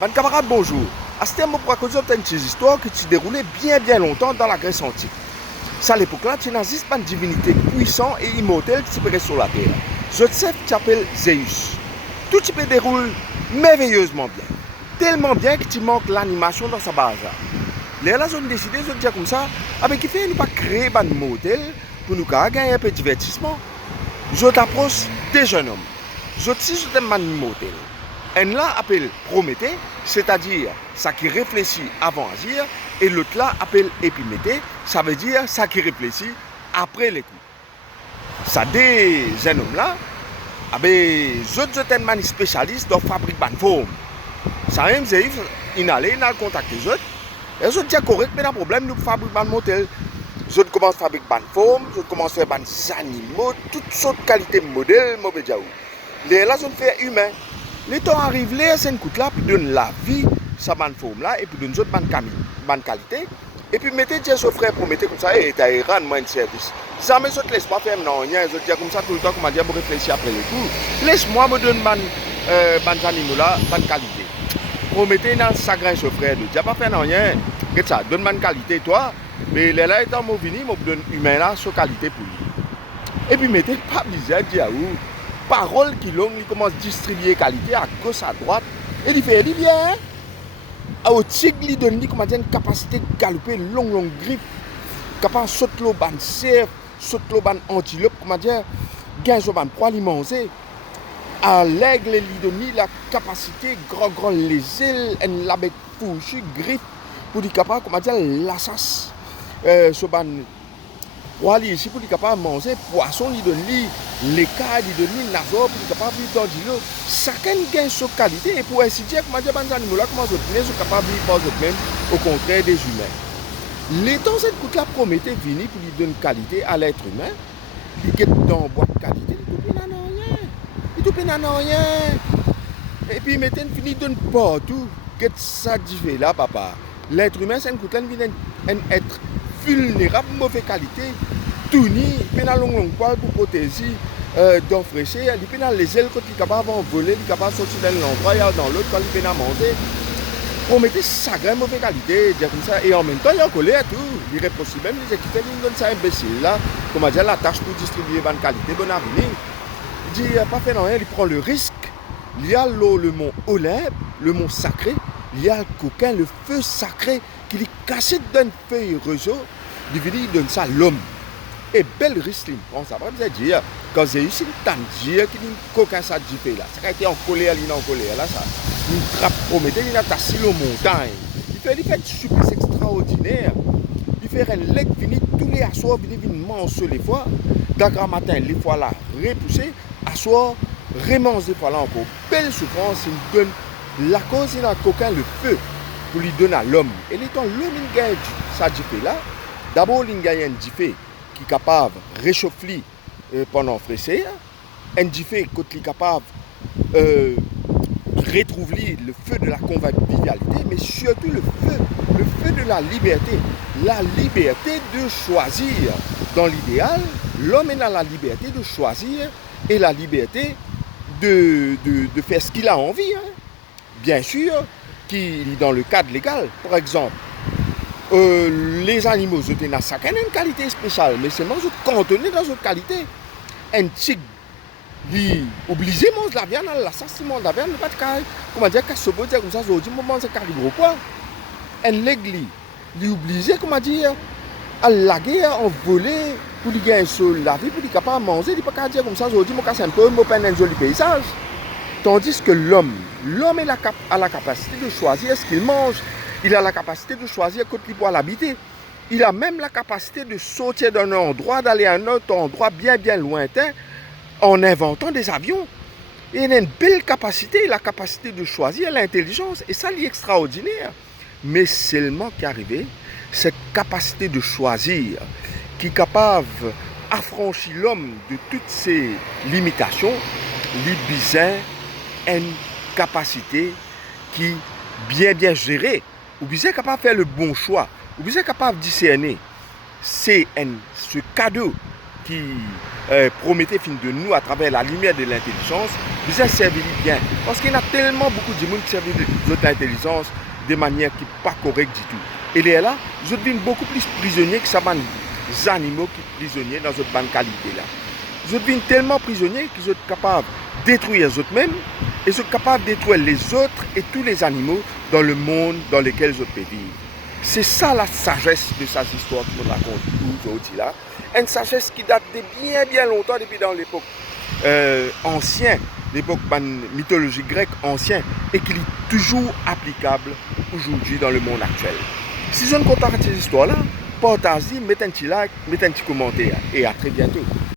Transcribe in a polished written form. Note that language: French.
Mes camarades, bonjour. À ce terme, pour raconter une petite histoire qui s'est déroulée bien longtemps dans la Grèce antique. C'est à l'époque-là, il existe une divinité puissante et immortelle qui s'appelle sur la terre. Joseph s'appelle Zeus. Tout se déroule merveilleusement bien. Tellement bien que tu manques l'animation dans sa base. Les là, ont décidé de dire comme ça, avec qui fait nous pas créer un modèle pour nous gagner un peu de divertissement. Je t'approche des jeunes hommes. Je suis un modèle. Un là appelle Prométhée, c'est-à-dire ça qui réfléchit avant d'agir, et l'autre là appelle Épiméthée, ça veut dire ça qui réfléchit après les coups. Ça des jeunes hommes là, je suis un spécialiste dans la fabrique de forme. Ça même Zeus, il allait contacter les autres, et je dis correct, mais le problème, nous fabriquons de modèle. Je commence à fabriquer de forme, je commence à faire des animaux, toutes sortes de qualités de modèles, les là, je fais humain. Les temps arrivent, les scènes coûtent là, puis donnent la vie, ça bonne forme là, et puis donnent autres bonne qualité. Et puis mettez Dieu sur frère pour mettre comme ça, et t'as rendre moi un service. Ça me saute laisse pas faire non, rien, je dis comme ça tout le temps, comment dire, pour réfléchir après les coups. Laisse-moi me donner bonnes animaux là, bonne qualité. Promettez dans sa grain sur frère, tu n'as pas fait non, rien. Regarde ça, donne bonne qualité toi, mais les là étant mon vini, me donne humain là, sur qualité pour lui. Et puis mettez pas bizarre, dis à où. Parole qui longue, il commence à distribuer qualité à gauche, à droite. Et il fait, il vient. Au tigre, il donne une capacité de galoper, longue griffe, capable de sauter le ban cerf, sauter le ban antilope, comment dire, gagner le ban poil, il manger. À l'aigle, il donne la capacité, grand, les ailes, la bec fourchue, griffe, pour être capable, comment dire, l'assasse. Ce ban. Pour aller ici, pour être capable de manger, poisson, il donne les cas, il donne les naseaux, pour être capable de vivre dans l'eau. Chacun gagne sa qualité. Et pour ainsi dire, comment dire, les animaux là, comment ils sont capables de vivre par eux-mêmes, au contraire des humains. Les temps, cette coûte là Prométhée vini pour lui donner qualité à l'être humain. Il est dans une boîte de qualité, il ne peut rien. Il ne peut rien. Et puis, il met fini, il donne partout. Qu'est-ce que ça fait là, papa? L'être humain, c'est une coûte là, il vient un être vulnérable, mauvaise qualité, tout ni, il y a long poil pour protéger d'en fraîcher, il y a les ailes quand il est capable de voler, il est capable de sortir d'un endroit, dans l'autre, quand il est manger. On mettait ça graine mauvaise qualité, dire comme ça, et en même temps, il y a collé à tout. Il est possible, même les équipes, ils donnent ça imbécile là, comment dire, la tâche pour distribuer bonne qualité, bon avenir. Il dit, pas fait rien, il prend le risque. Il y a le mont Olympe, le mont sacré, il y a le coquin, le feu sacré, qui est caché dans une feuille réseau. Il donne ça à l'homme. Et belle risque, on ça va dire, quand j'ai eu une tante qui dit coquin ça dit là, ça a été en colère, là, ça. Une trappe Prométhée, il a tassé la montagne. Il fait une super extraordinaire. Il fait un leg fini tous les assoirs, il manger les fois. D'accord, matin, les fois là, repoussé, assoir, remange les fois là encore. Belle souffrance, il donne la cause, il a coquin le feu pour lui donner à l'homme. Et l'étant l'homme, il gagne ça dit là. D'abord, il y a un diffé qui est capable de réchauffer pendant fresser. Un diffé qui est capable de retrouver le feu de la convivialité, mais surtout le feu de la liberté. La liberté de choisir. Dans l'idéal, l'homme a la liberté de choisir et la liberté de faire ce qu'il a envie. Bien sûr, dans le cadre légal, par exemple. Les animaux, ils ont une qualité spéciale, mais seulement ils sont cantonnés dans une qualité. Un tigre, il est obligé de manger la viande, l'assassinat de la viande, pas de carré. Comment dire, qu'est-ce que ça veut dire comme ça, je dis, moment, c'est carré gros quoi. Un l'aigle, il est obligé, comment dire, à la guerre, en voler, pour lui gagner la vie, pour lui capable de manger, il ne peut pas dire comme ça, je dis, moi, c'est un peu, moi, un joli paysage. Tandis que l'homme a la capacité de choisir ce qu'il mange. Il a la capacité de choisir quand il doit l'habiter. Il a même la capacité de sortir d'un endroit, d'aller à un autre endroit bien lointain en inventant des avions. Et il a une belle capacité, la capacité de choisir, l'intelligence. Et ça, c'est extraordinaire. Mais seulement qu'arrivé, cette capacité de choisir, qui est capable d'affranchir l'homme de toutes ses limitations, lui bizarre une capacité qui bien gérée. Ou bien capable de faire le bon choix, ou bien capable de discerner. C'est ce cadeau qui Prométhée fin de nous à travers la lumière de l'intelligence, vous a servi bien. Parce qu'il y a tellement beaucoup de monde qui servent l'intelligence de manière qui n'est pas correcte du tout. Et là, je deviens beaucoup plus prisonnier que ça les animaux qui sont prisonniers dans cette bonne qualité là. Je deviens tellement prisonnier que je suis capable de détruire les autres mêmes et je suis capable de détruire les autres et tous les animaux dans le monde dans lequel je peux vivre. C'est ça la sagesse de cette histoire que je raconte aujourd'hui là. Une sagesse qui date de bien longtemps, depuis dans l'époque ancienne, l'époque mythologie grecque ancienne, et qui est toujours applicable aujourd'hui dans le monde actuel. Si je ne compte pas cette histoire-là, partagez, mettez un petit like, mettez un petit commentaire, et à très bientôt.